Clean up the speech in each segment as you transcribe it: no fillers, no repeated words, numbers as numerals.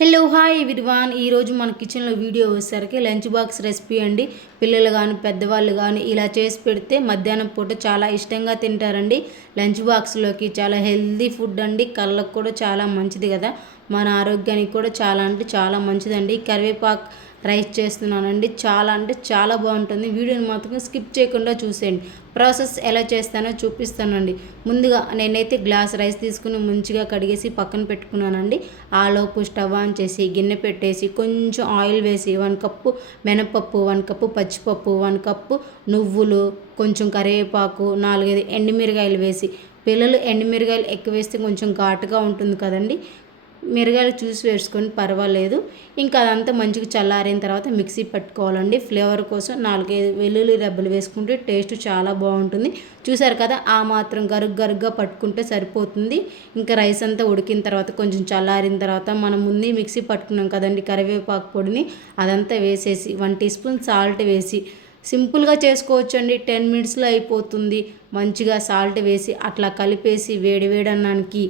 Hello hi everyone. ఈరోజు మన కిచెన్లో వీడియో వచ్చేసరికి లంచ్ బాక్స్ రెసిపీ అండి. పిల్లలు కానీ పెద్దవాళ్ళు కానీ ఇలా చేసి పెడితే మధ్యాహ్నం పూట చాలా ఇష్టంగా తింటారండి. లంచ్ బాక్స్లోకి చాలా హెల్దీ ఫుడ్ అండి. కళ్ళకు కూడా చాలా మంచిది కదా, మన ఆరోగ్యానికి కూడా చాలా అంటే చాలా మంచిదండి. కరివేపాకు రైస్ చేస్తున్నానండి. చాలా అంటే చాలా బాగుంటుంది. వీడియోని మాత్రం స్కిప్ చేయకుండా చూసేయండి. ప్రాసెస్ ఎలా చేస్తానో చూపిస్తానండి. ముందుగా నేనైతే గ్లాస్ రైస్ తీసుకుని మంచిగా కడిగేసి పక్కన పెట్టుకున్నానండి. ఆలోపు స్టవ్ ఆన్ చేసి గిన్నె పెట్టేసి కొంచెం ఆయిల్ వేసి 1 కప్పు మినపప్పు, 1 కప్పు పచ్చిపప్పు, 1 కప్పు నువ్వులు, కొంచెం కరివేపాకు, 4-5 ఎండుమిరగాయలు వేసి, పిల్లలు ఎండుమిరగాయలు ఎక్కువ వేస్తే కొంచెం ఘాటుగా ఉంటుంది కదండి, మిరగాయలు చూసి వేసుకొని పర్వాలేదు. ఇంకా అదంతా మంచిగా చల్లారిన తర్వాత మిక్సీ పట్టుకోవాలండి. ఫ్లేవర్ కోసం 4-5 వెల్లుల్లి రెబ్బలు వేసుకుంటే టేస్ట్ చాలా బాగుంటుంది. చూసారు కదా, ఆ మాత్రం గరుగ్గా పట్టుకుంటే సరిపోతుంది. ఇంకా రైస్ అంతా ఉడికిన తర్వాత కొంచెం చల్లారిన తర్వాత మనం ముందే మిక్సీ పట్టుకున్నాం కదండి కరివేపాకు పొడిని, అదంతా వేసేసి 1 టీ స్పూన్ సాల్ట్ వేసి సింపుల్గా చేసుకోవచ్చు అండి. 10 మినిట్స్లో అయిపోతుంది. మంచిగా సాల్ట్ వేసి అట్లా కలిపేసి వేడి అన్నానికి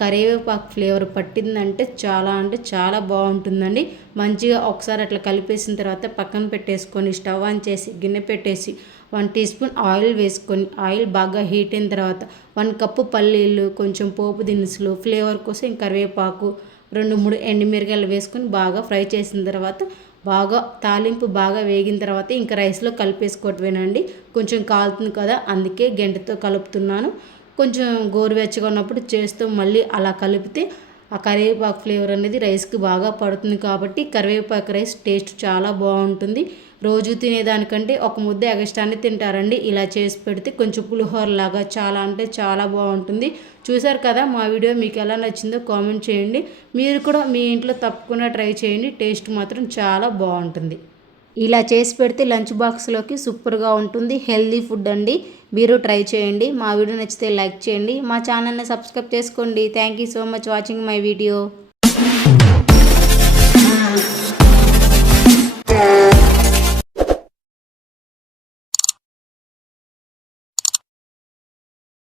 కరివేపాకు ఫ్లేవర్ పట్టిందంటే చాలా అంటే చాలా బాగుంటుందండి. మంచిగా ఒకసారి అట్లా కలిపేసిన తర్వాత పక్కన పెట్టేసుకొని స్టవ్ ఆన్ చేసి గిన్నె పెట్టేసి 1 టీ స్పూన్ ఆయిల్ వేసుకొని, ఆయిల్ బాగా హీట్ అయిన తర్వాత 1 కప్పు పల్లీలు, కొంచెం పోపు దినుసులు, ఫ్లేవర్ కోసం కరివేపాకు, 2-3 ఎండుమిరగాయలు వేసుకొని బాగా ఫ్రై చేసిన తర్వాత బాగా తాలింపు బాగా వేగిన తర్వాత ఇంకా రైస్లో కలిపేసుకోవటమేనండి. కొంచెం కాలుతుంది కదా, అందుకే గెంటతో కలుపుతున్నాను. కొంచెం గోరువెచ్చగా ఉన్నప్పుడు చేస్తూ మళ్ళీ అలా కలిపితే ఆ కరివేపాకు ఫ్లేవర్ అనేది రైస్కి బాగా పడుతుంది. కాబట్టి కరివేపాకు రైస్ టేస్ట్ చాలా బాగుంటుంది. రోజు తినేదానికంటే ఒక ముద్ద ఎగస్ట్రానే తింటారండి. ఇలా చేసి పెడితే కొంచెం పులిహోర లాగా చాలా అంటే చాలా బాగుంటుంది. చూసారు కదా, మా వీడియో మీకు ఎలా నచ్చిందో కామెంట్ చేయండి. మీరు కూడా మీ ఇంట్లో తప్పకుండా ట్రై చేయండి. టేస్ట్ మాత్రం చాలా బాగుంటుంది. ఇలా చేసి పెడితే లంచ్ బాక్స్లోకి సూపర్గా ఉంటుంది. హెల్దీ ఫుడ్ అండి. మీరు ట్రై చేయండి. మా వీడియో నచ్చితే లైక్ చేయండి. మా ఛానల్ని సబ్స్క్రైబ్ చేసుకోండి. Thank you so much watching my video.